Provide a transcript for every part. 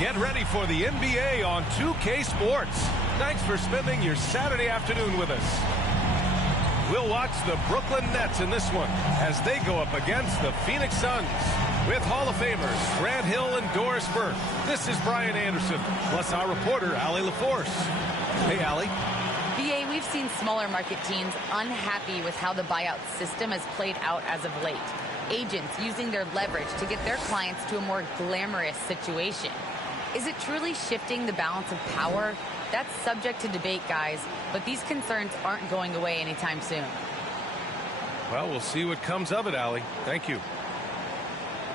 Get ready for the NBA on 2K Sports. Thanks for spending your Saturday afternoon with us. We'll watch the Brooklyn Nets in this one as they go up against the Phoenix Suns. With Hall of Famers Grant Hill and Doris Burke, this is Brian Anderson, plus our reporter, Allie LaForce. Hey, Allie. BA, we've seen smaller market teams unhappy with how the buyout system has played out as of late. Agents using their leverage to get their clients to a more glamorous situation. Is it truly shifting the balance of power? That's subject to debate, guys, but these concerns aren't going away anytime soon. Well, we'll see what comes of it, Allie. Thank you.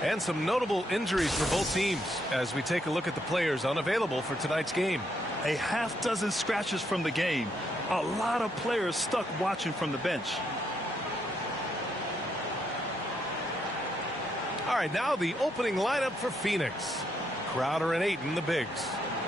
And some notable injuries for both teams as we take a look at the players unavailable for tonight's game. A half dozen scratches from the game. A lot of players stuck watching from the bench. All right, now the opening lineup for Phoenix. Crowder and Ayton, the bigs.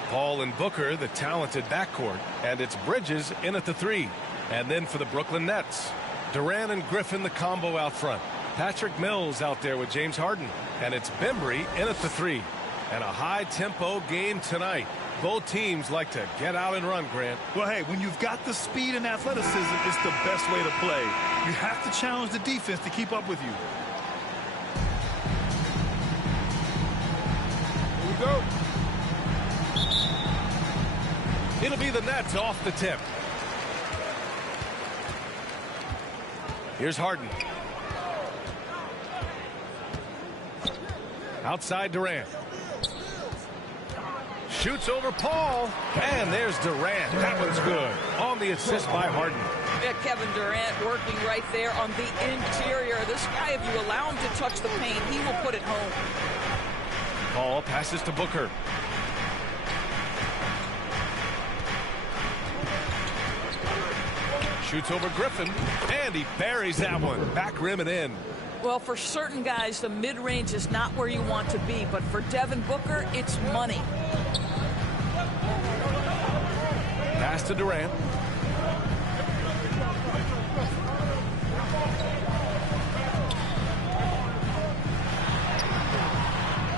Paul and Booker, the talented backcourt. And it's Bridges in at the 3. And then for the Brooklyn Nets, Durant and Griffin, the combo out front. Patrick Mills out there with James Harden. And it's Bembry in at the 3. And a high-tempo game tonight. Both teams like to get out and run, Grant. Well, hey, when you've got the speed and athleticism, it's the best way to play. You have to challenge the defense to keep up with you. Here we go. It'll be the Nets off the tip. Here's Harden. Outside Durant. Shoots over Paul. And there's Durant. That one's good. On the assist by Harden. Yeah, Kevin Durant working right there on the interior. This guy, if you allow him to touch the paint, he will put it home. Paul passes to Booker. Shoots over Griffin. And he buries that one. Back rim and in. Well, for certain guys, the mid-range is not where you want to be. But for Devin Booker, it's money. Pass to Durant.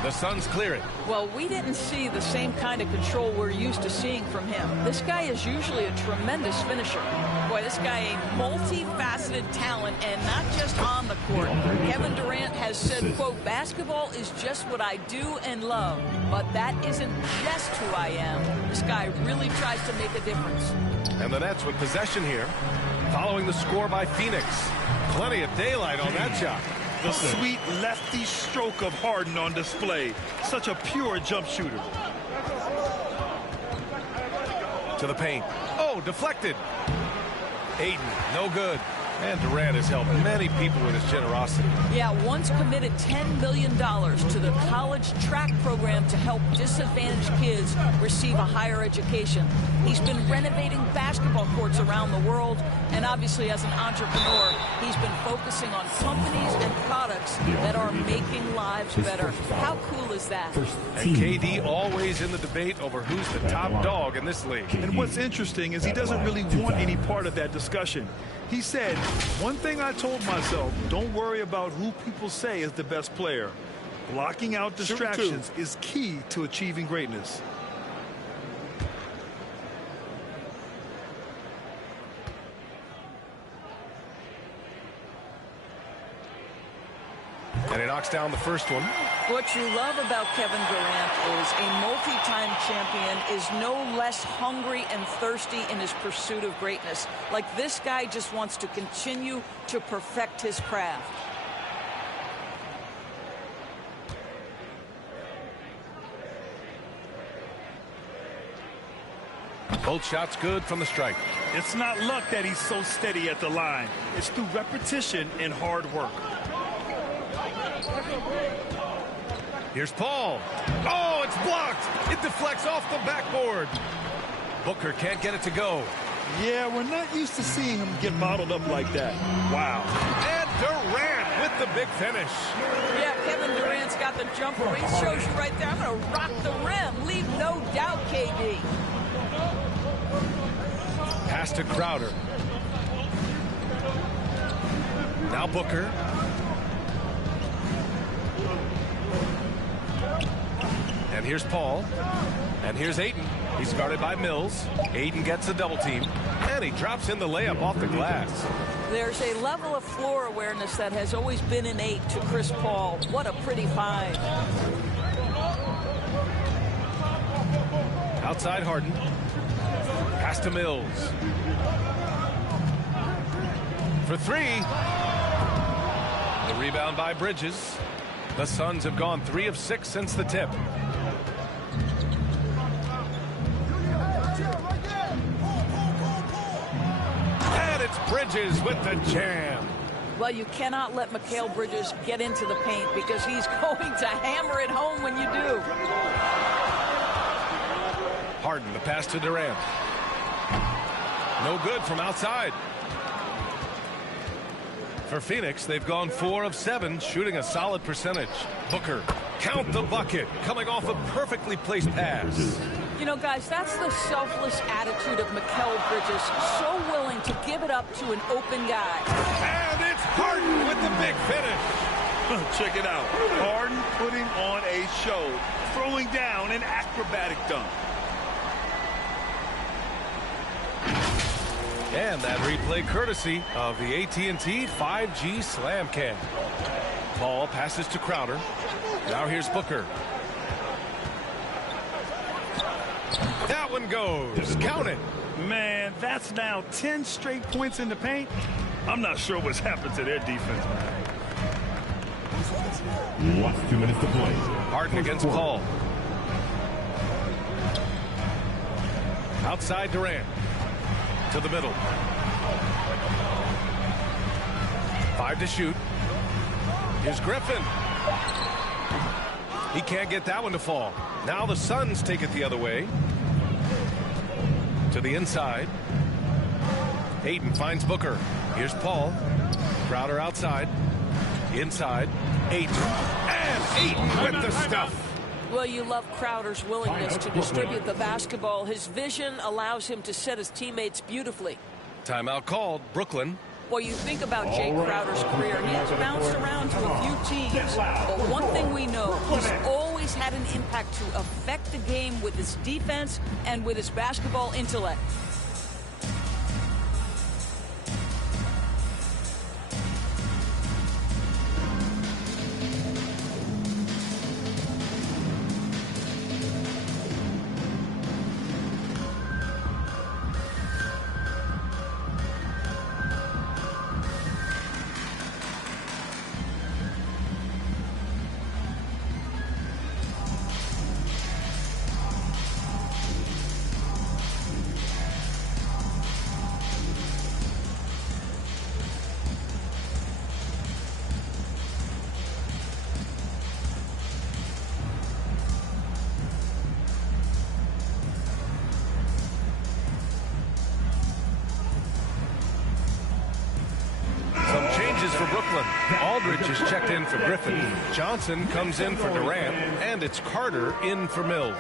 The Suns clear it. Well, we didn't see the same kind of control we're used to seeing from him. This guy is usually a tremendous finisher. Boy, this guy a multifaceted talent, and not just on the court. Kevin Durant has said, quote, basketball is just what I do and love, but that isn't just who I am. This guy really tries to make a difference. And the Nets with possession here, following the score by Phoenix. Plenty of daylight on that shot. The sweet lefty stroke of Harden on display. Such a pure jump shooter. To the paint. Oh, deflected. Ayton, no good. And Durant has helped many people with his generosity. Yeah, once committed $10 million to the college track program to help disadvantaged kids receive a higher education. He's been renovating basketball courts around the world, and obviously as an entrepreneur, he's been focusing on companies and products that are making lives better. How cool is that? And KD always in the debate over who's the top dog in this league. And what's interesting is he doesn't really want any part of that discussion. He said, one thing I told myself, don't worry about who people say is the best player. Blocking out distractions is key to achieving greatness. And he knocks down the first one. What you love about Kevin Durant is a multi-time champion is no less hungry and thirsty in his pursuit of greatness. Like this guy just wants to continue to perfect his craft. Both shots good from the stripe. It's not luck that he's so steady at the line. It's through repetition and hard work. Here's Paul. Oh, it's blocked. It deflects off the backboard. Booker can't get it to go. Yeah, we're not used to seeing him get bottled up like that. Wow. And Durant with the big finish. Yeah, Kevin Durant's got the jumper. He shows you right there. I'm going to rock the rim. Leave no doubt, KD. Pass to Crowder. Now Booker. And And here's Paul. And here's Ayton. He's guarded by Mills. Ayton gets a double team. And he drops in the layup off the glass. There's a level of floor awareness that has always been innate to Chris Paul. What a pretty find. Outside Harden. Pass to Mills. For three. The rebound by Bridges. The Suns have gone 3 of 6 since the tip. And it's Bridges with the jam. Well, you cannot let Mikal Bridges get into the paint because he's going to hammer it home when you do. Harden, the pass to Durant. No good from outside. For Phoenix, they've gone 4 of 7, shooting a solid percentage. Booker, count the bucket, coming off a perfectly placed pass. You know, guys, that's the selfless attitude of Mikal Bridges. So willing to give it up to an open guy. And it's Harden with the big finish. Check it out. Harden putting on a show, throwing down an acrobatic dunk. And that replay courtesy of the AT&T 5G Slam Cam. Paul passes to Crowder. Now here's Booker. That one goes. Count it. Man, that's now 10 straight points in the paint. I'm not sure what's happened to their defense, man. Last 2 minutes to play. Harden against Paul. Outside Durant. To the middle. 5 to shoot. Here's Griffin. He can't get that one to fall. Now the Suns take it the other way. To the inside. Ayton finds Booker. Here's Paul. Crowder outside. Inside. Ayton. And Ayton with the stuff. Well, you love Crowder's willingness to distribute the basketball. His vision allows him to set his teammates beautifully. Timeout called. Brooklyn. Well, you think about Jay Crowder's career. He's bounced around to a few teams. But one thing we know, he's always had an impact to affect the game with his defense and with his basketball intellect. For Brooklyn. Aldridge is checked in for Griffin. Johnson comes in for Durant. And it's Carter in for Mills.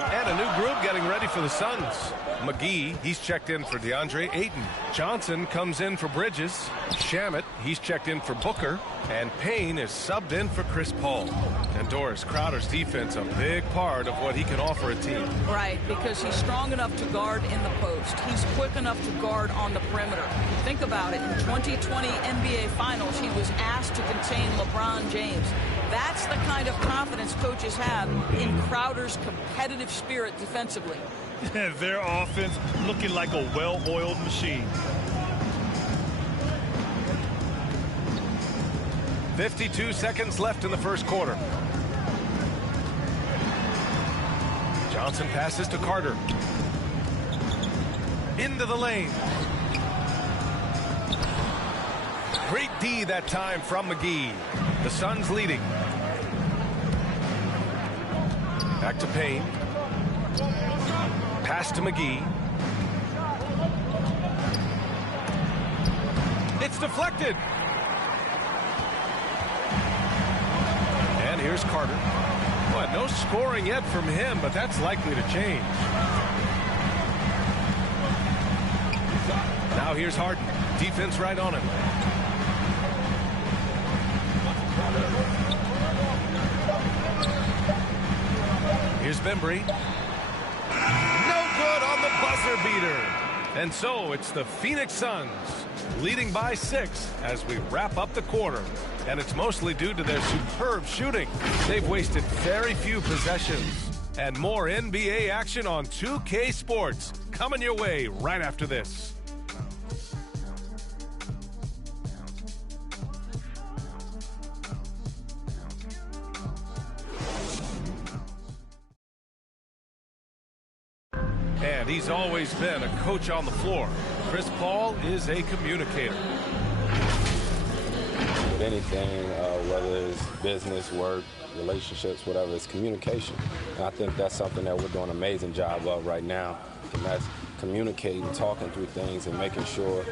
And a new group getting ready for the Suns. McGee, he's checked in for DeAndre Ayton. Johnson comes in for Bridges. Shamet, he's checked in for Booker. And Payne is subbed in for Chris Paul. And Doris, Crowder's defense, a big part of what he can offer a team. Right, because he's strong enough to guard in the post. He's quick enough to guard on the perimeter. Think about it. In 2020 NBA Finals, he was asked to contain LeBron James. That's the kind of confidence coaches have in Crowder's competitive spirit defensively. Their offense looking like a well-oiled machine. 52 seconds left in the first quarter. Johnson passes to Carter. Into the lane. Great D that time from McGee. The Suns leading. Back to Payne. Pass to McGee. It's deflected. And here's Carter. Boy, no scoring yet from him, but that's likely to change. Now here's Harden. Defense right on him. Here's Bembry. No good on the buzzer beater. And so it's the Phoenix Suns leading by 6 as we wrap up the quarter. And it's mostly due to their superb shooting. They've wasted very few possessions. And more NBA action on 2K Sports coming your way right after this. And he's always been a coach on the floor. Chris Paul is a communicator. With anything, whether it's business, work, relationships, whatever, it's communication. And I think that's something that we're doing an amazing job of right now. And that's communicating, talking through things, and making sure,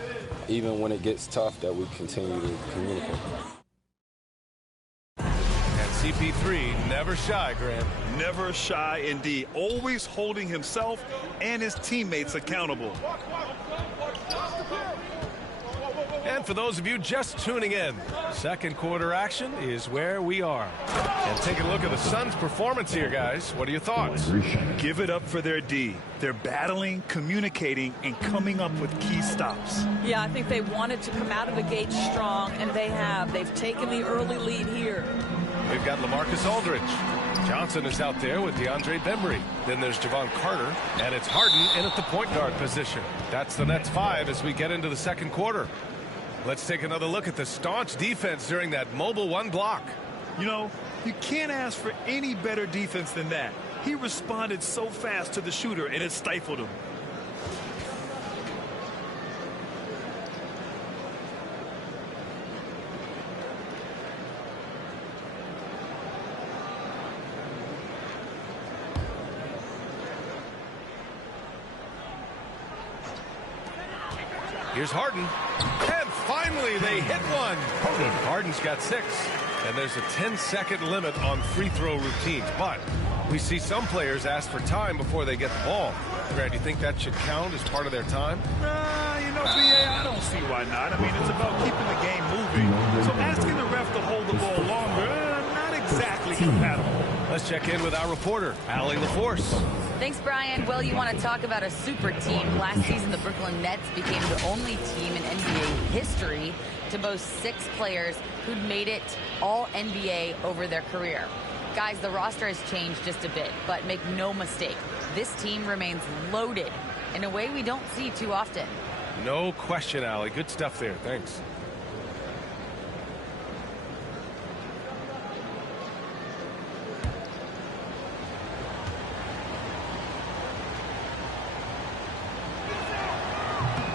even when it gets tough, that we continue to communicate. CP3 never shy, Grant. Never shy indeed. Always holding himself and his teammates accountable. And for those of you just tuning in, second quarter action is where we are. And take a look at the Suns' performance here, guys. What are your thoughts? Give it up for their D. They're battling, communicating, and coming up with key stops. Yeah, I think they wanted to come out of the gate strong, and they have. They've taken the early lead here. We've got LaMarcus Aldridge. Johnson is out there with DeAndre Bembry. Then there's Javon Carter, and it's Harden in at the point guard position. That's the Nets 5 as we get into the second quarter. Let's take another look at the staunch defense during that mobile 1 block. You know, you can't ask for any better defense than that. He responded so fast to the shooter, and it stifled him. Here's Harden. And finally, they hit one. Harden's got 6. And there's a 10-second limit on free throw routines. But we see some players ask for time before they get the ball. Grant, do you think that should count as part of their time? You know, BA, I don't see why not. I mean, it's about keeping the game moving. So asking the ref to hold the ball longer, not exactly compatible. Let's check in with our reporter, Allie LaForce. Thanks, Brian. Well, you want to talk about a super team. Last season, the Brooklyn Nets became the only team in NBA history to boast 6 players who'd made it all NBA over their career. Guys, the roster has changed just a bit, but make no mistake, this team remains loaded in a way we don't see too often. No question, Allie. Good stuff there. Thanks.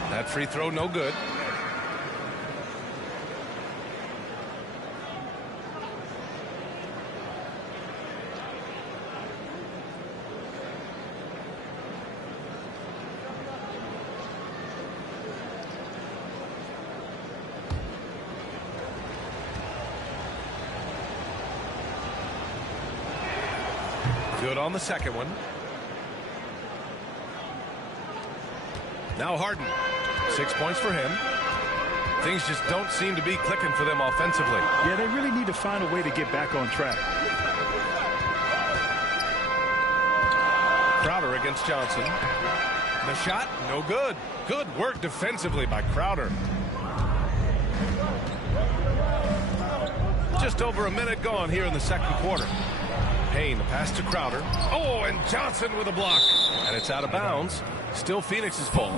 That free throw, no good. Good on the second one. Now Harden. 6 points for him. Things just don't seem to be clicking for them offensively. Yeah, they really need to find a way to get back on track. Crowder against Johnson. The shot, no good. Good work defensively by Crowder. Just over a minute gone here in the second quarter. Payne, the pass to Crowder. Oh, and Johnson with a block. And it's out of bounds. Still Phoenix's ball.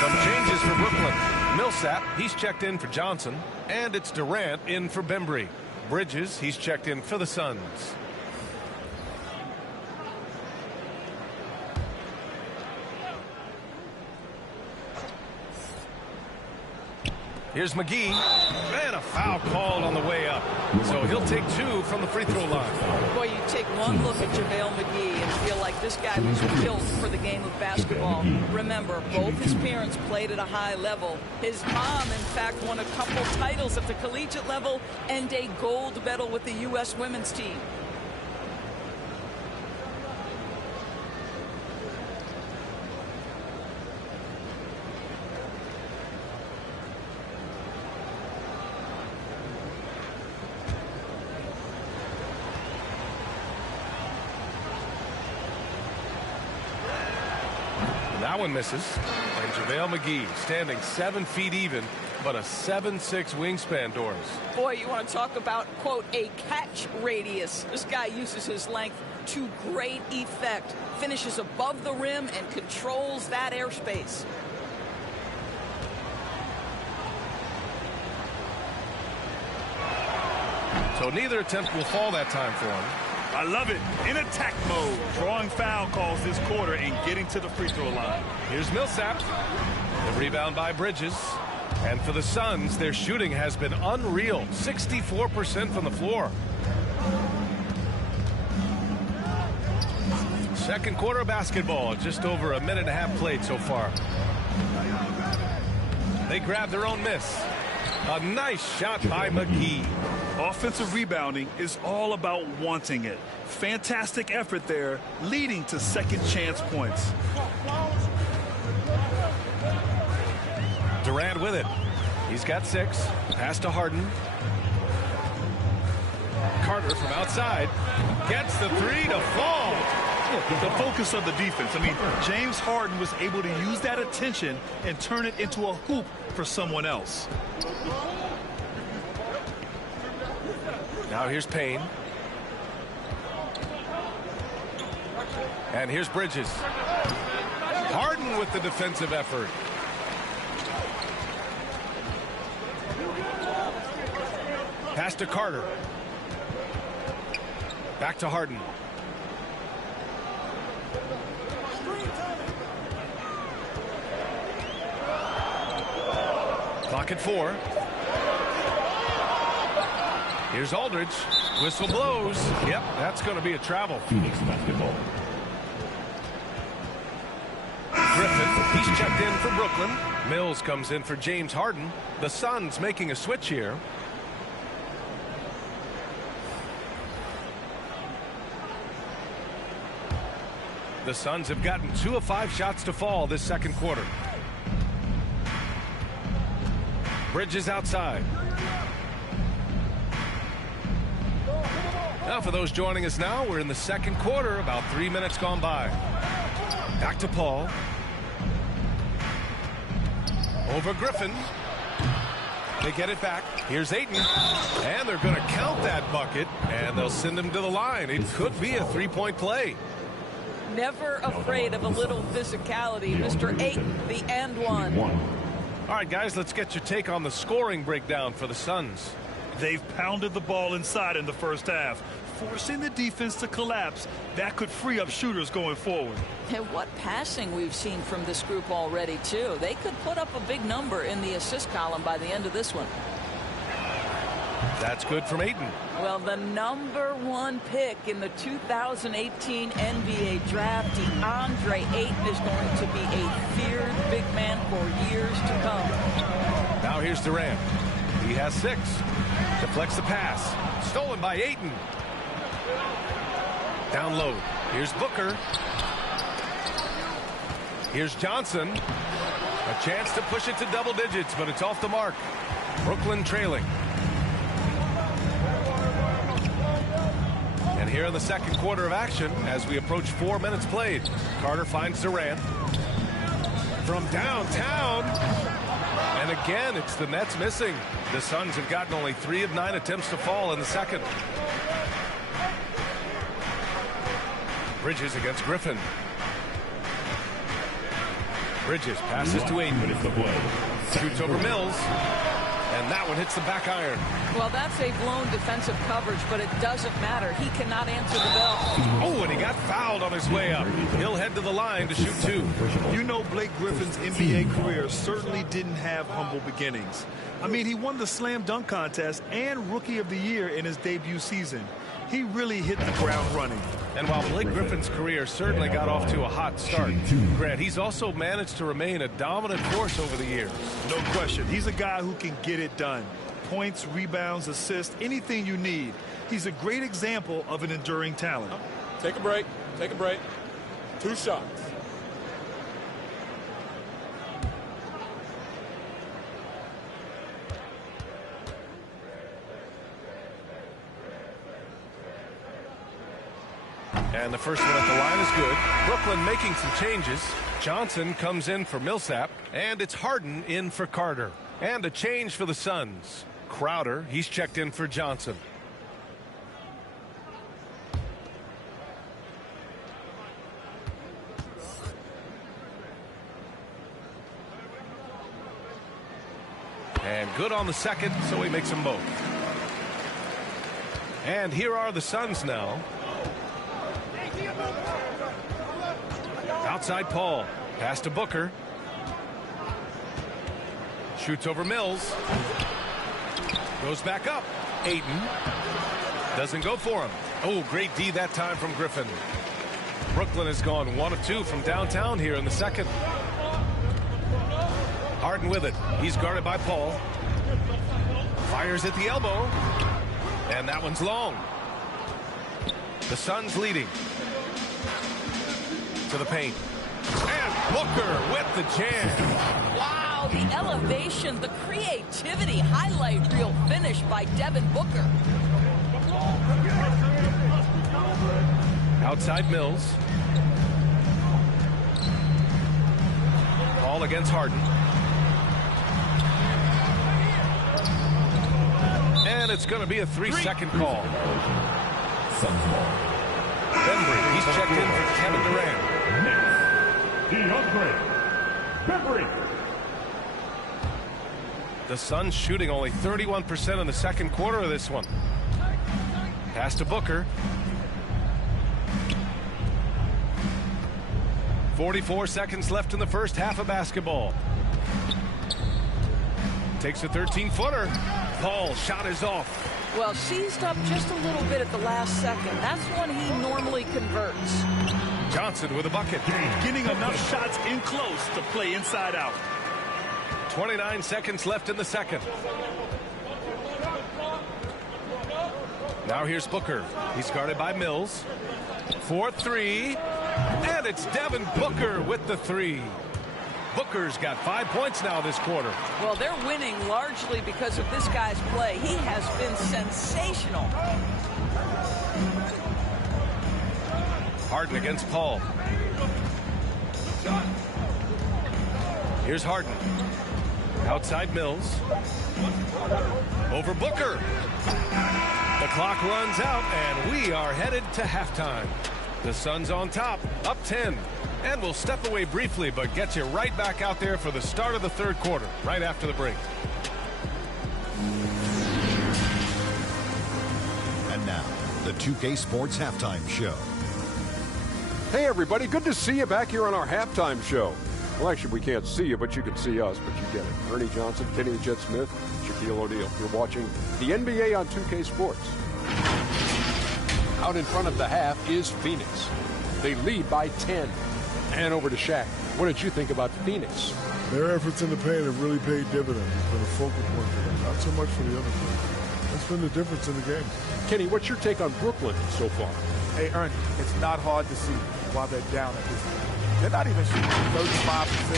Some changes for Brooklyn. Millsap, he's checked in for Johnson. And it's Durant in for Bembry. Bridges, he's checked in for the Suns. Here's McGee. And a foul called on the way up. So he'll take 2 from the free throw line. Boy, you take one look at JaVale McGee and feel like this guy was built for the game of basketball. Remember, both his parents played at a high level. His mom, in fact, won a couple titles at the collegiate level and a gold medal with the U.S. women's team. That one misses. And JaVale McGee standing 7 feet even, but a 7'6" wingspan, Doris. Boy, you want to talk about, quote, a catch radius. This guy uses his length to great effect. Finishes above the rim and controls that airspace. So neither attempt will fall that time for him. I love it. In attack mode. Drawing foul calls this quarter and getting to the free throw line. Here's Millsap. The rebound by Bridges. And for the Suns, their shooting has been unreal. 64% from the floor. Second quarter of basketball. Just over a minute and a half played so far. They grab their own miss. A nice shot by McGee. Offensive rebounding is all about wanting it. Fantastic effort there, leading to second chance points. Durant with it. He's got 6. Pass to Harden. Carter from outside gets the 3 to fall. The focus of the defense. I mean, James Harden was able to use that attention and turn it into a hoop for someone else. Now here's Payne. And here's Bridges. Harden with the defensive effort. Pass to Carter. Back to Harden. Clock at 4. Here's Aldridge. Whistle blows. Yep, that's going to be a travel. Phoenix basketball. Griffin, he's checked in for Brooklyn. Mills comes in for James Harden. The Suns making a switch here. The Suns have gotten 2 of 5 shots to fall this second quarter. Bridges outside. Now for those joining us now, we're in the second quarter, about 3 minutes gone by. Back to Paul. Over Griffin. They get it back. Here's Ayton. And they're going to count that bucket, and they'll send him to the line. It could be a 3-point play. Never afraid of a little physicality. Mr. Ayton, the and one. All right, guys, let's get your take on the scoring breakdown for the Suns. They've pounded the ball inside in the first half, forcing the defense to collapse. That could free up shooters going forward. And what passing we've seen from this group already, too. They could put up a big number in the assist column by the end of this one. That's good from Ayton. Well, the #1 pick in the 2018 NBA draft, DeAndre Ayton, is going to be a feared big man for years to come. Now here's Durant. He has 6. Deflects the pass. Stolen by Ayton. Down low. Here's Booker. Here's Johnson. A chance to push it to double digits, but it's off the mark. Brooklyn trailing. And here in the second quarter of action, as we approach 4 minutes played, Carter finds Durant. From downtown. And again, it's the Nets missing. The Suns have gotten only 3 of 9 attempts to fall in the second. Bridges against Griffin. Bridges passes to Ayton. Shoots over Mills. And that one hits the back iron. Well, that's a blown defensive coverage, but it doesn't matter. He cannot answer the bell. Oh, and he got fouled on his way up. He'll head to the line to shoot 2. You know, Blake Griffin's NBA career certainly didn't have humble beginnings. I mean, he won the slam dunk contest and Rookie of the Year in his debut season. He really hit the ground running. And while Blake Griffin's career certainly got off to a hot start, Grant, he's also managed to remain a dominant force over the years. No question. He's a guy who can get it done. Points, rebounds, assists, anything you need. He's a great example of an enduring talent. Take a break. Take a break. 2 shots. And the first one at the line is good. Brooklyn making some changes. Johnson comes in for Millsap, and it's Harden in for Carter. And a change for the Suns. Crowder, he's checked in for Johnson. And good on the second, so he makes them both. And here are the Suns now. Outside Paul. Pass to Booker. Shoots over Mills. Goes back up. Ayton. Doesn't go for him. Oh, great D that time from Griffin. Brooklyn has gone 1 of 2 from downtown here in the second. Harden with it. He's guarded by Paul. Fires at the elbow. And that one's long. The Suns leading. To the paint. And Booker with the jam. Wow, the elevation, the creativity, highlight reel finish by Devin Booker. Outside Mills. Paul against Harden. And it's going to be a 3-second call. Bembry, he's checked in for Kevin Durant. The Suns shooting only 31% in the second quarter of this one. Pass to Booker. 44 seconds left in the first half of basketball. Takes a 13-footer. Paul shot is off. Well, seized up just a little bit at the last second. That's when he normally converts. Johnson with a bucket. Getting enough shots in close to play inside out. 29 seconds left in the second. Now here's Booker. He's guarded by Mills. 4-3. And it's Devin Booker with the 3. Booker's got 5 points now this quarter. Well, they're winning largely because of this guy's play. He has been sensational. Harden against Paul. Here's Harden. Outside Mills. Over Booker. The clock runs out, and we are headed to halftime. The Suns on top, up 10. And we'll step away briefly, but get you right back out there for the start of the third quarter, right after the break. And now, the 2K Sports Halftime Show. Hey, everybody. Good to see you back here on our halftime show. Well, actually, we can't see you, but you can see us, but you get it. Ernie Johnson, Kenny the Jet Smith, Shaquille O'Neal. You're watching the NBA on 2K Sports. Out in front of the half is Phoenix. They lead by 10. And over to Shaq. What did you think about Phoenix? Their efforts in the paint have really paid dividends. It's been a focal point for them, not so much for the other team. That's been the difference in the game. Kenny, what's your take on Brooklyn so far? Hey, Ernie, it's not hard to see why they're down at this point. They're not even shooting 35%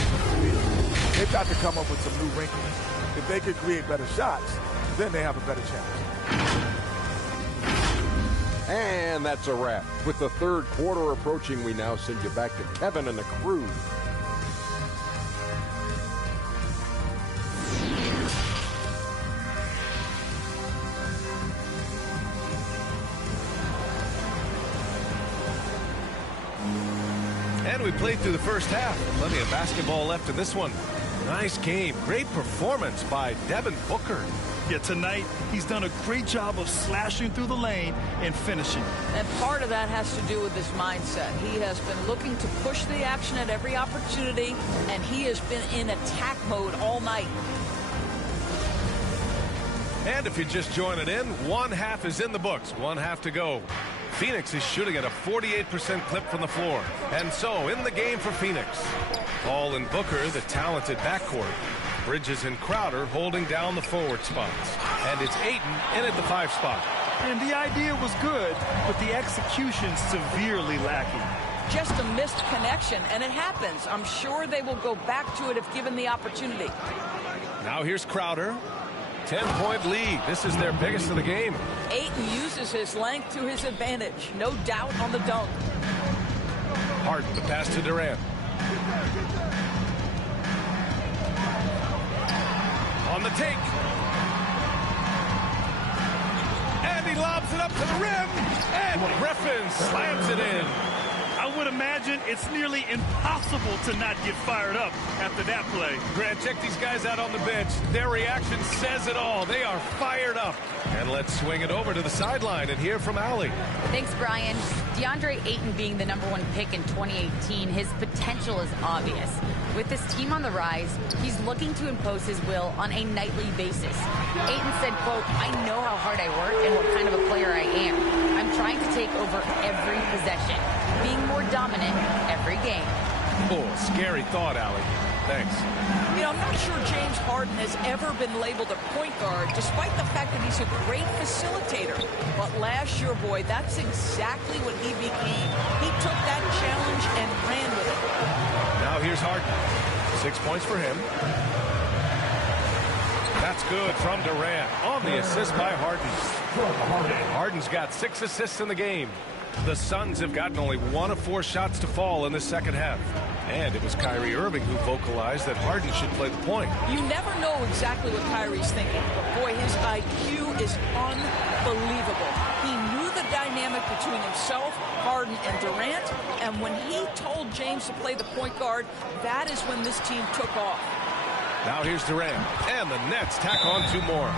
from the field. They've got to come up with some new wrinkles. If they could create better shots, then they have a better chance. And that's a wrap. With the third quarter approaching, we now send you back to Kevin and the crew. And we played through the first half. Plenty of basketball left in this one. Nice game. Great performance by Devin Booker. Yeah, tonight he's done a great job of slashing through the lane and finishing. And part of that has to do with his mindset. He has been looking to push the action at every opportunity, and he has been in attack mode all night. And if you're just joining in, one half is in the books. One half to go. Phoenix is shooting at a 48% clip from the floor. And so in the game for Phoenix, Paul and Booker, the talented backcourt. Bridges and Crowder holding down the forward spots. And it's Ayton in at the 5 spot. And the idea was good, but the execution severely lacking. Just a missed connection, and it happens. I'm sure they will go back to it if given the opportunity. Now here's Crowder. 10-point lead. This is their biggest of the game. Ayton uses his length to his advantage. No doubt on the dunk. Harden, the pass to Durant. On the take. And he lobs it up to the rim. And Griffin slams it in. I would imagine it's nearly impossible to not get fired up after that play. Grant, check these guys out on the bench. Their reaction says it all. They are fired up. And let's swing it over to the sideline and hear from Allie. Thanks, Brian. DeAndre Ayton being the #1 pick in 2018, his potential is obvious. With this team on the rise, he's looking to impose his will on a nightly basis. Ayton said, quote, "I know how hard I work and what kind of a player I am. I'm trying to take over every possession, being more dominant every game." Oh, scary thought, Allie. Thanks. You know, I'm not sure James Harden has ever been labeled a point guard, despite the fact that he's a great facilitator. But last year, boy, that's exactly what he became. He took that challenge and ran with it. Now here's Harden. 6 points for him. That's good from Durant on the assist by Harden. Harden's got 6 assists in the game. The Suns have gotten only 1 of 4 shots to fall in the second half. And it was Kyrie Irving who vocalized that Harden should play the point. You never know exactly what Kyrie's thinking, but boy, his IQ is unbelievable. He knew the dynamic between himself, Harden, and Durant, and when he told James to play the point guard, that is when this team took off. Now here's Durant, and the Nets tack on 2 more.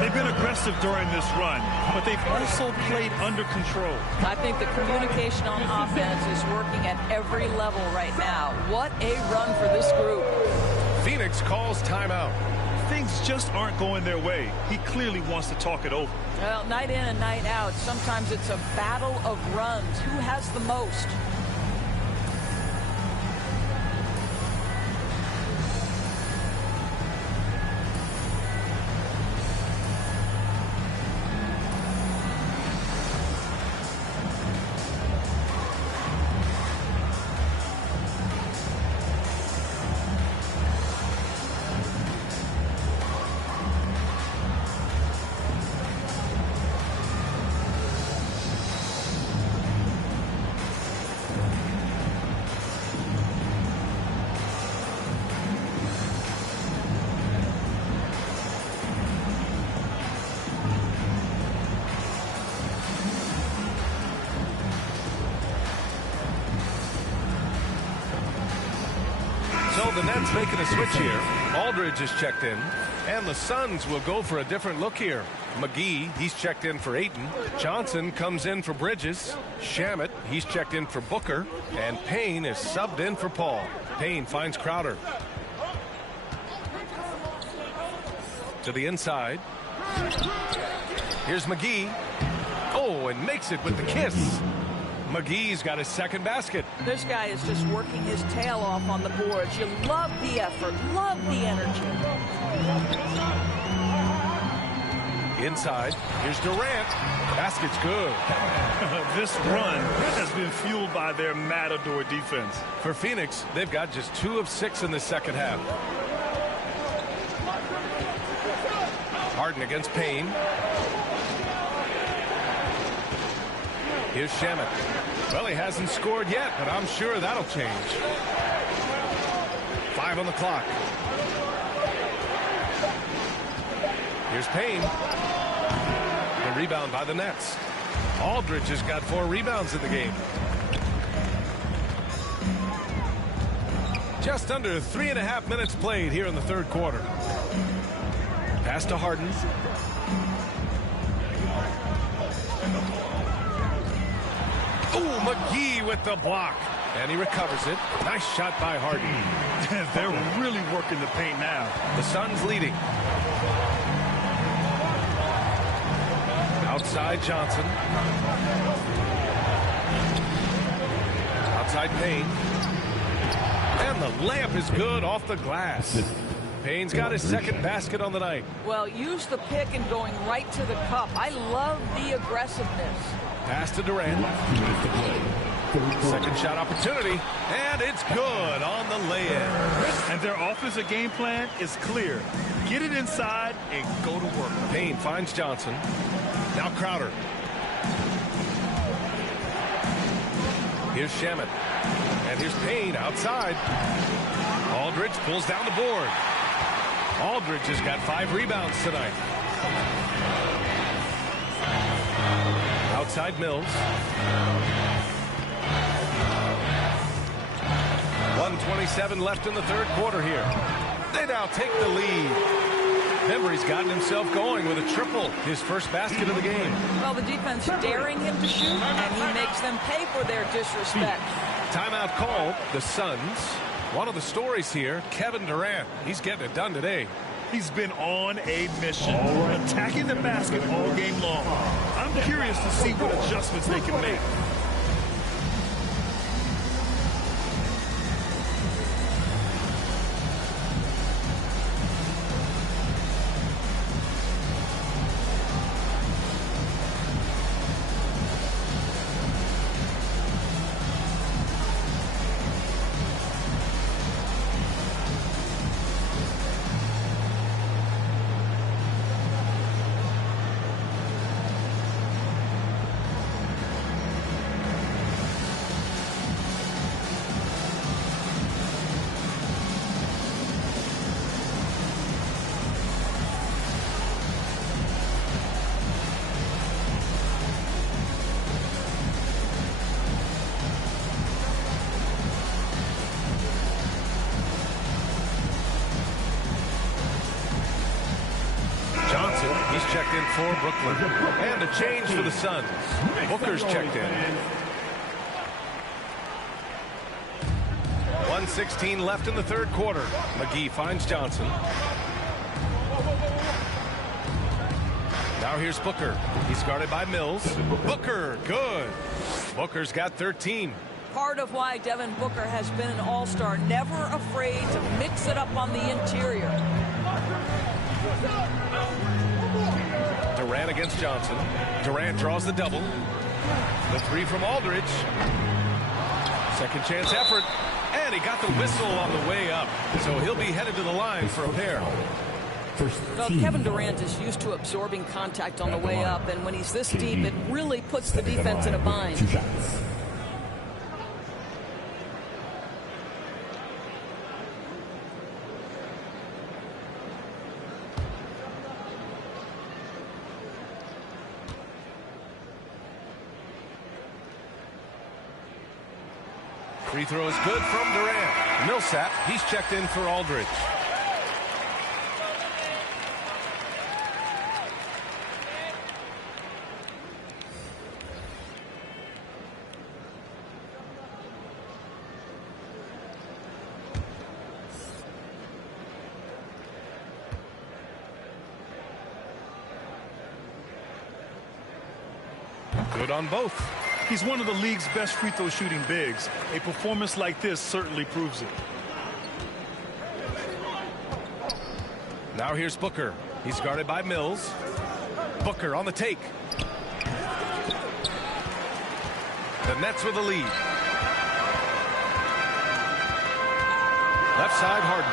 They've been aggressive during this run, but they've also played under control. I think the communication on offense is working at every level right now. What a run for this group. Phoenix calls timeout. Things just aren't going their way. He clearly wants to talk it over. Well, night in and night out, sometimes it's a battle of runs. Who has the most? So the Nets making a switch here. Aldridge is checked in. And the Suns will go for a different look here. McGee, he's checked in for Ayton. Johnson comes in for Bridges. Shamet, he's checked in for Booker. And Payne is subbed in for Paul. Payne finds Crowder. To the inside. Here's McGee. Oh, and makes it with the kiss. McGee's got his second basket. This guy is just working his tail off on the boards. You love the effort, love the energy. Inside, here's Durant. Basket's good. This run has been fueled by their Matador defense. For Phoenix, they've got just 2 of 6 in the second half. Harden against Payne. Here's Shamet. Well, he hasn't scored yet, but I'm sure that'll change. 5 on the clock. Here's Payne. The rebound by the Nets. Aldridge has got 4 rebounds in the game. Just under 3.5 minutes played here in the third quarter. Pass to Harden. Oh, McGee with the block. And he recovers it. Nice shot by Harden. They're really working the paint now. The Suns leading. Outside Johnson. Outside Payne. And the layup is good off the glass. Payne's got his second basket on the night. Well, use the pick and going right to the cup. I love the aggressiveness. Pass to Durant. Second shot opportunity. And it's good on the lay-in. And their offensive game plan is clear. Get it inside and go to work. Payne finds Johnson. Now Crowder. Here's Shamet. And here's Payne outside. Aldridge pulls down the board. Aldridge has got 5 rebounds tonight. Outside Mills. 1:27 left in the third quarter here. They now take the lead. Embry's gotten himself going with a triple, his first basket of the game. Well, the defense daring him to shoot, and he makes them pay for their disrespect. Timeout called. The Suns. One of the stories here, Kevin Durant. He's getting it done today. He's been on a mission, attacking the basket all game long. I'm curious to see what adjustments they can make. Checked in for Brooklyn. And a change for the Suns. Booker's checked in. 1:16 left in the third quarter. McGee finds Johnson. Now here's Booker. He's guarded by Mills. Booker, good. Booker's got 13. Part of why Devin Booker has been an all-star, never afraid to mix it up on the interior. Durant against Johnson. Durant draws the double. The 3 from Aldridge. Second chance effort. And he got the whistle on the way up. So he'll be headed to the line for a pair. Well, Kevin Durant is used to absorbing contact on the way up. And when he's this deep, it really puts the defense in a bind. Free throw is good from Durant. Millsap, he's checked in for Aldridge. Good on both. He's one of the league's best free throw shooting bigs. A performance like this certainly proves it. Now here's Booker. He's guarded by Mills. Booker on the take. The Nets with the lead. Left side, Harden.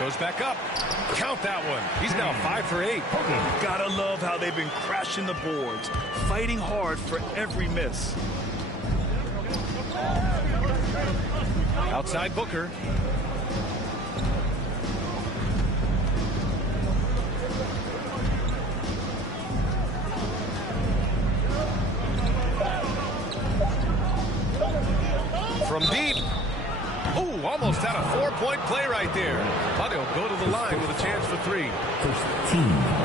Goes back up. Count that one. He's now 5 for 8. Gotta love how they've been crashing the boards, fighting hard for every miss. Outside Booker. From deep. Ooh, almost had a 4-point play right there. But he'll go to the line with a chance for 3.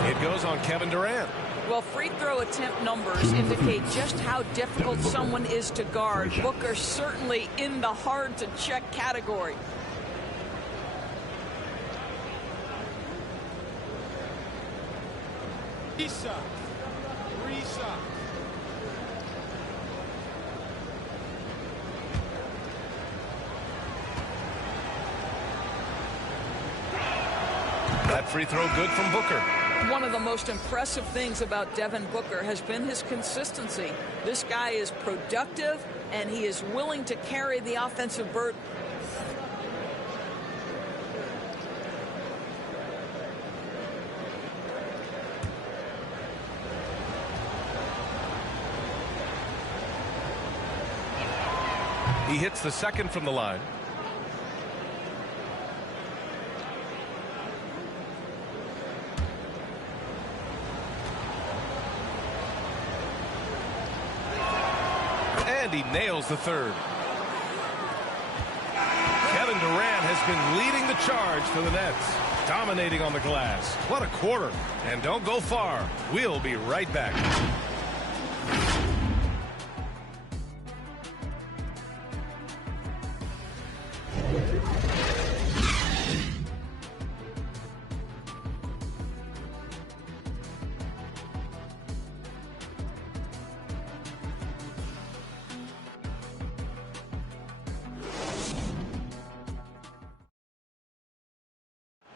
It goes on Kevin Durant. Well, free throw attempt numbers indicate just how difficult someone is to guard. Booker certainly in the hard-to-check category. Risa. That free throw good from Booker. One of the most impressive things about Devin Booker has been his consistency. This guy is productive, and he is willing to carry the offensive burden. He hits the second from the line. And he nails the third. Kevin Durant has been leading the charge for the Nets, dominating on the glass. What a quarter. And don't go far. We'll be right back.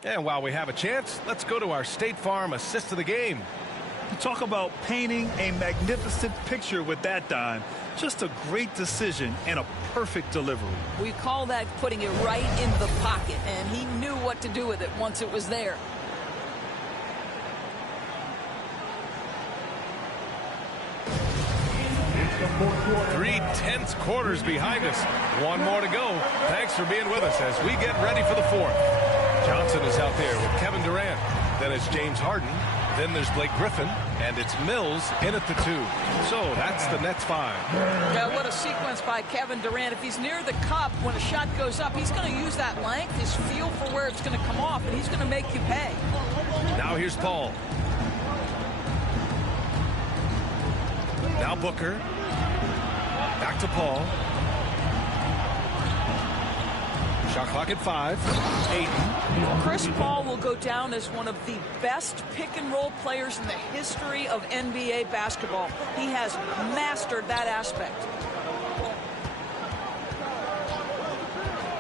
And while we have a chance, let's go to our State Farm assist of the game. You talk about painting a magnificent picture with that dime. Just a great decision and a perfect delivery. We call that putting it right in the pocket, and he knew what to do with it once it was there. Three tense quarters behind us. One more to go. Thanks for being with us as we get ready for the fourth. Johnson is out there with Kevin Durant. Then it's James Harden. Then there's Blake Griffin. And it's Mills in at the 2. So that's the Nets 5. Yeah, what a sequence by Kevin Durant. If he's near the cup when a shot goes up, he's going to use that length, his feel for where it's going to come off, and he's going to make you pay. Now here's Paul. Now Booker. Back to Paul. Shot clock at 5. Ayton. Chris Paul will go down as one of the best pick-and-roll players in the history of NBA basketball. He has mastered that aspect.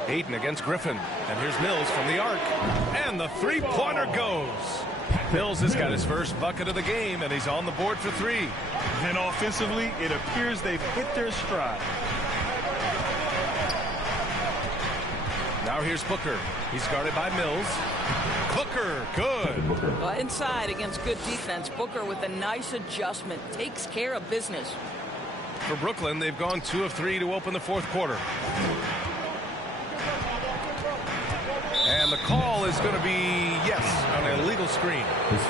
Ayton against Griffin. And here's Mills from the arc. And the three-pointer goes. Mills has got his first bucket of the game, and he's on the board for 3. And offensively, it appears they've hit their stride. Now here's Booker. He's guarded by Mills. Booker, good. Well, inside against good defense, Booker with a nice adjustment takes care of business. For Brooklyn, they've gone 2 of 3 to open the fourth quarter. And the call is going to be, yes, on an illegal screen.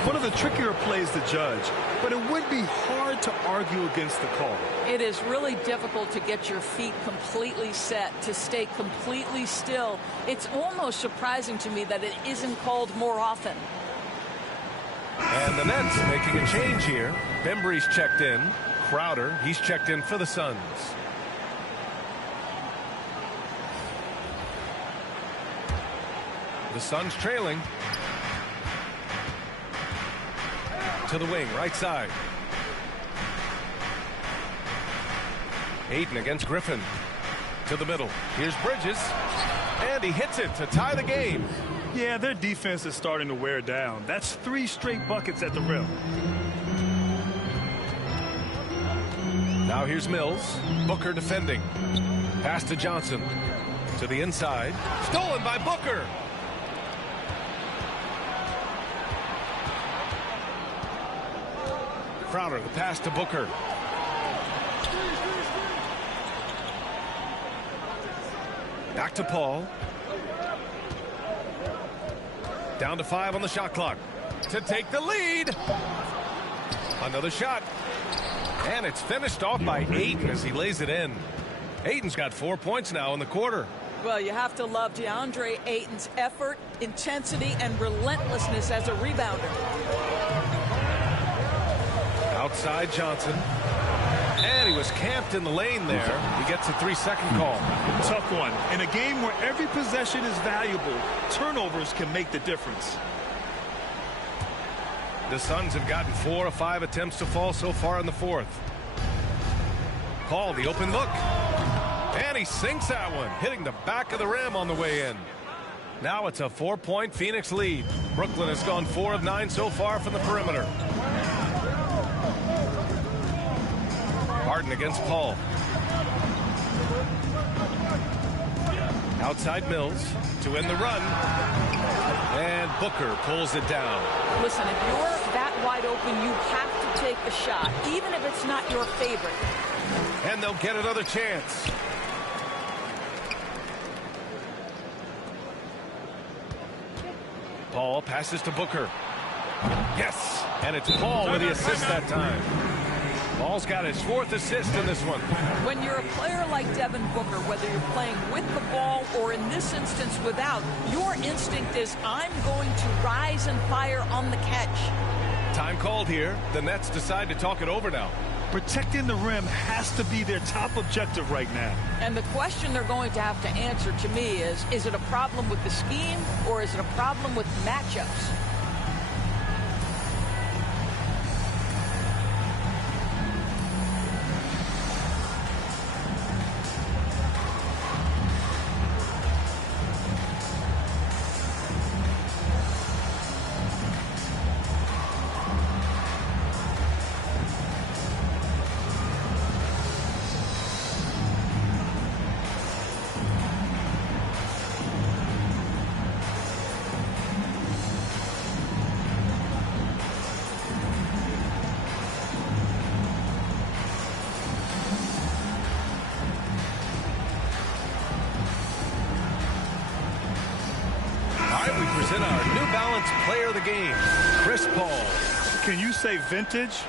One of the trickier plays to judge, but it would be hard to argue against the call. It is really difficult to get your feet completely set, to stay completely still. It's almost surprising to me that it isn't called more often. And the Nets making a change here. Bembry's checked in. Crowder, he's checked in for the Suns. The Suns trailing. To the wing, right side. Ayton against Griffin. To the middle. Here's Bridges. And he hits it to tie the game. Yeah, their defense is starting to wear down. That's 3 straight buckets at the rim. Now here's Mills. Booker defending. Pass to Johnson. To the inside. Stolen by Booker. Crowder, the pass to Booker. Back to Paul. Down to 5 on the shot clock. To take the lead. Another shot. And it's finished off by Ayton as he lays it in. Ayton's got 4 points now in the quarter. Well, you have to love DeAndre Ayton's effort, intensity, and relentlessness as a rebounder. Outside Johnson. And he was camped in the lane there. He gets a 3-second call. Tough one. In a game where every possession is valuable, turnovers can make the difference. The Suns have gotten 4 of 5 attempts to fall so far in the fourth. Paul, the open look. And he sinks that one, hitting the back of the rim on the way in. Now it's a 4-point Phoenix lead. Brooklyn has gone 4 of 9 so far from the perimeter. Harden against Paul. Outside Mills to end the run. And Booker pulls it down. Listen, if you're that wide open, you have to take a shot, even if it's not your favorite. And they'll get another chance. Paul passes to Booker. Yes, and it's Paul with the assist that time. Paul's got his 4th assist in this one. When you're a player like Devin Booker, whether you're playing with the ball or in this instance without, your instinct is, I'm going to rise and fire on the catch. Time called here. The Nets decide to talk it over now. Protecting the rim has to be their top objective right now. And the question they're going to have to answer to me is it a problem with the scheme or is it a problem with matchups? Our New Balance player of the game, Chris Paul. Can you say vintage?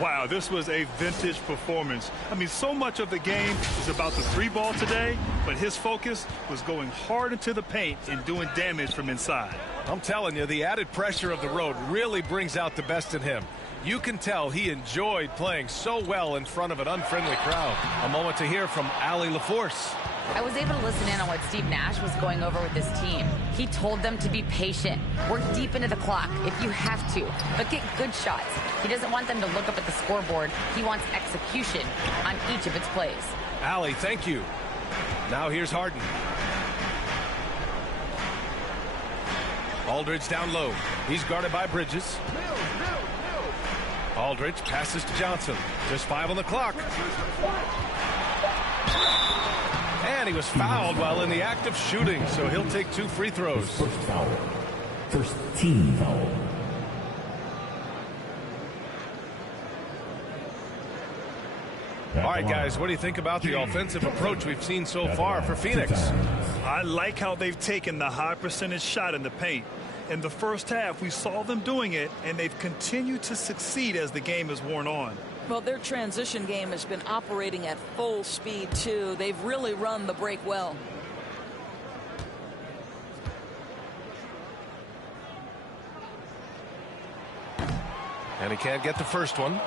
Wow, this was a vintage performance. I mean, so much of the game is about the 3-ball today, but his focus was going hard into the paint and doing damage from inside. I'm telling you, the added pressure of the road really brings out the best in him. You can tell he enjoyed playing so well in front of an unfriendly crowd. A moment to hear from Allie LaForce. I was able to listen in on what Steve Nash was going over with his team. He told them to be patient, work deep into the clock if you have to, but get good shots. He doesn't want them to look up at the scoreboard. He wants execution on each of its plays. Allie, thank you. Now here's Harden. Aldridge down low. He's guarded by Bridges. Aldridge passes to Johnson. Just 5 on the clock. And he was fouled while in the act of shooting, so he'll take 2 free throws. First foul. First team foul. All right, guys, what do you think about the offensive approach we've seen so far for Phoenix? I like how they've taken the high percentage shot in the paint. In the first half, we saw them doing it, and they've continued to succeed as the game has worn on. Well, their transition game has been operating at full speed, too. They've really run the break well. And he can't get the first one.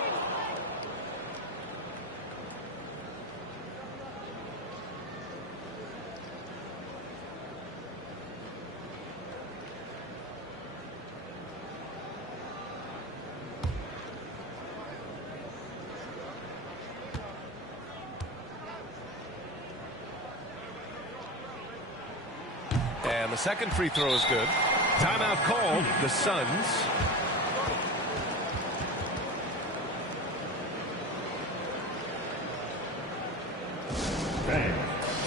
And the second free throw is good. Timeout called. The Suns. Bang.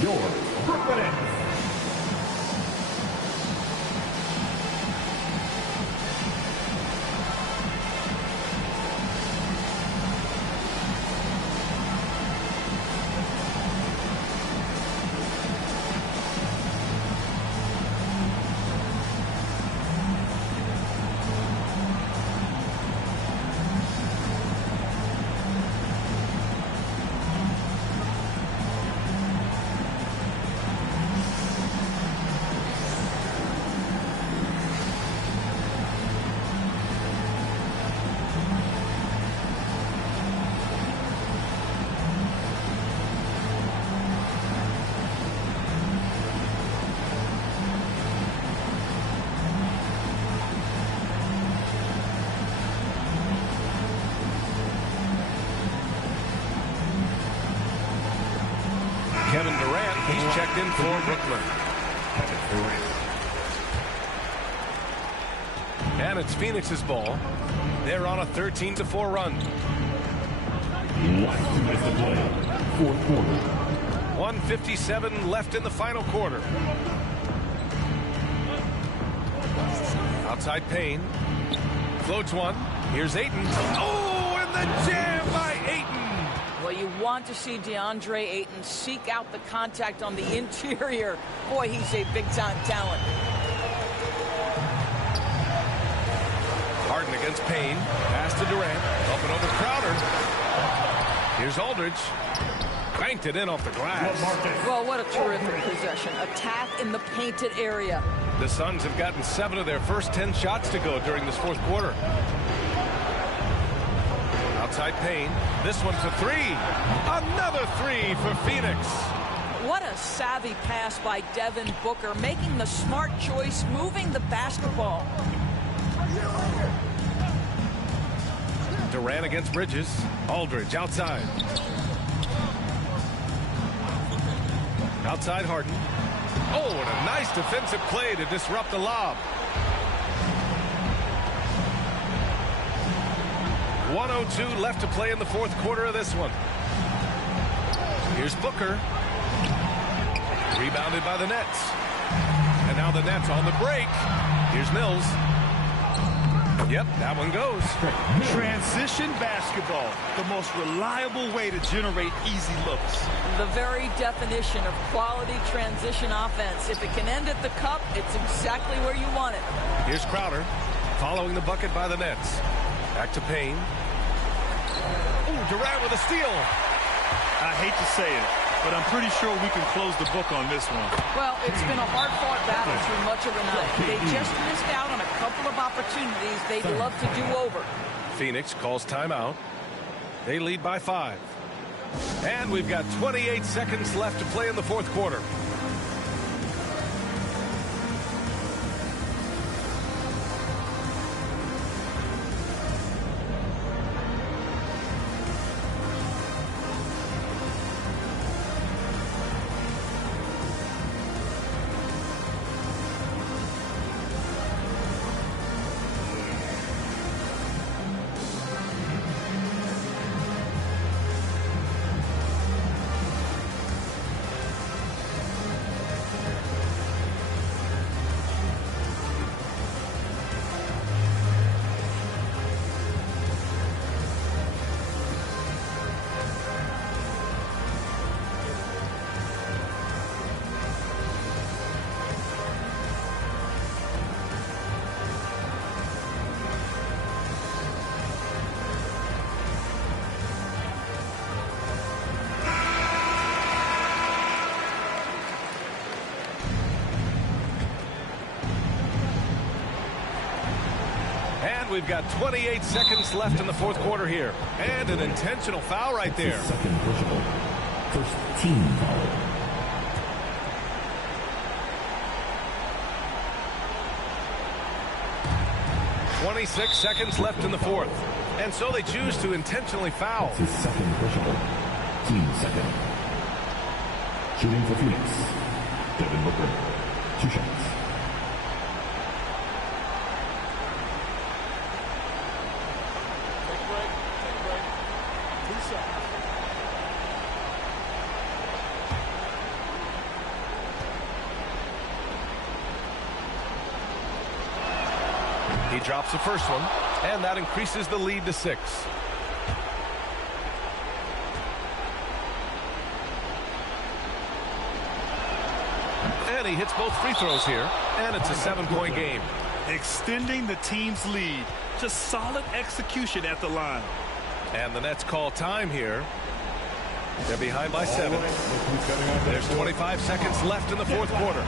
Your Brooklyn Nets. Kevin Durant, he's checked in for Brooklyn. And it's Phoenix's ball. They're on a 13-4 run. Fourth quarter. 1:57 left in the final quarter. Outside Payne. Floats one. Here's Ayton. Oh, and the jam by Ayton. Well, you want to see DeAndre Ayton seek out the contact on the interior. Boy, he's a big-time talent. Harden against Payne. Pass to Durant. Up and over Crowder. Here's Aldridge. Banked it in off the glass. Well, what a terrific possession. Attack in the painted area. The Suns have gotten 7 of their first 10 shots to go during this fourth quarter. Outside Payne. This one for 3. Another 3 for Phoenix. What a savvy pass by Devin Booker, making the smart choice, moving the basketball. Durant against Bridges. Aldridge outside. Outside Harden. Oh, and a nice defensive play to disrupt the lob. 1:02 left to play in the fourth quarter of this one. Here's Booker. Rebounded by the Nets. And now the Nets on the break. Here's Mills. Yep, that one goes. Transition basketball, the most reliable way to generate easy looks. The very definition of quality transition offense. If it can end at the cup, it's exactly where you want it. Here's Crowder, following the bucket by the Nets. Back to Payne. Ooh, Durant with a steal. I hate to say it, but I'm pretty sure we can close the book on this one. Well, it's been a hard-fought battle through much of the night. They just missed out on a couple of opportunities they'd love to do over. Phoenix calls timeout. They lead by 5. And we've got 28 seconds left to play in the fourth quarter. We've got 28 seconds left in the fourth quarter here. And an intentional foul right there. Second personal. First team foul. .26 seconds left in the fourth. And so they choose to intentionally foul. It's his second personal. Team second. Shooting for Phoenix. Devin Booker. 2 shots. He drops the first one, and that increases the lead to 6. And he hits both free throws here, and it's a 7-point game. Extending the team's lead. Just solid execution at the line. And the Nets call time here. They're behind by 7. There's 25 seconds left in the fourth quarter.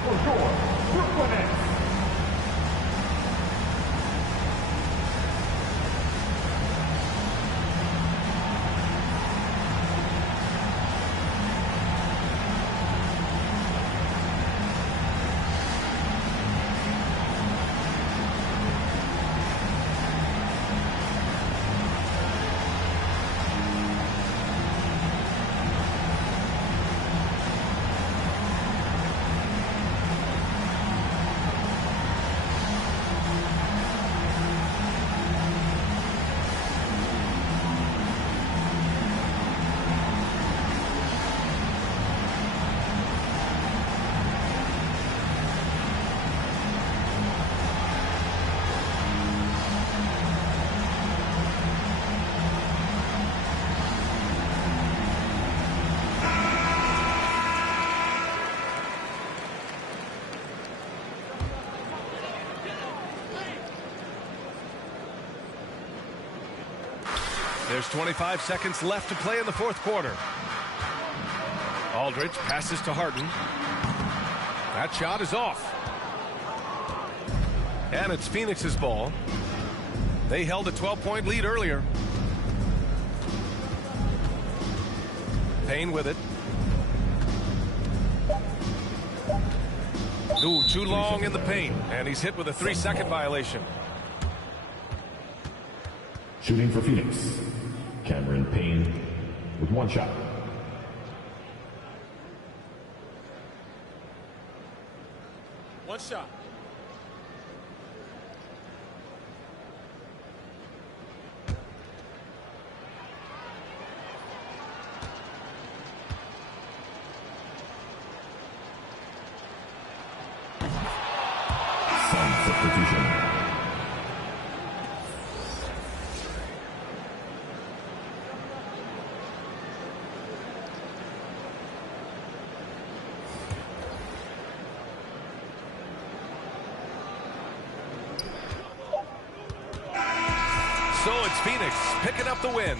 There's 25 seconds left to play in the fourth quarter. Aldridge passes to Harden. That shot is off. And it's Phoenix's ball. They held a 12-point lead earlier. Payne with it. Ooh, too long in the paint, and he's hit with a 3-second violation. Shooting for Phoenix, Cameron Payne with 1 shot. One shot. Substitution. So it's Phoenix picking up the win.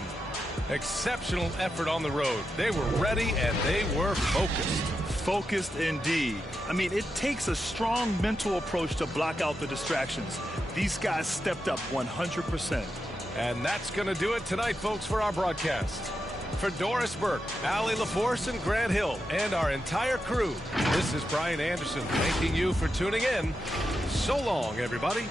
Exceptional effort on the road. They were ready and they were focused. Focused indeed. I mean, it takes a strong mental approach to block out the distractions. These guys stepped up 100%. And that's going to do it tonight, folks, for our broadcast. For Doris Burke, Allie LaForce, and Grant Hill, and our entire crew, this is Brian Anderson thanking you for tuning in. So long, everybody.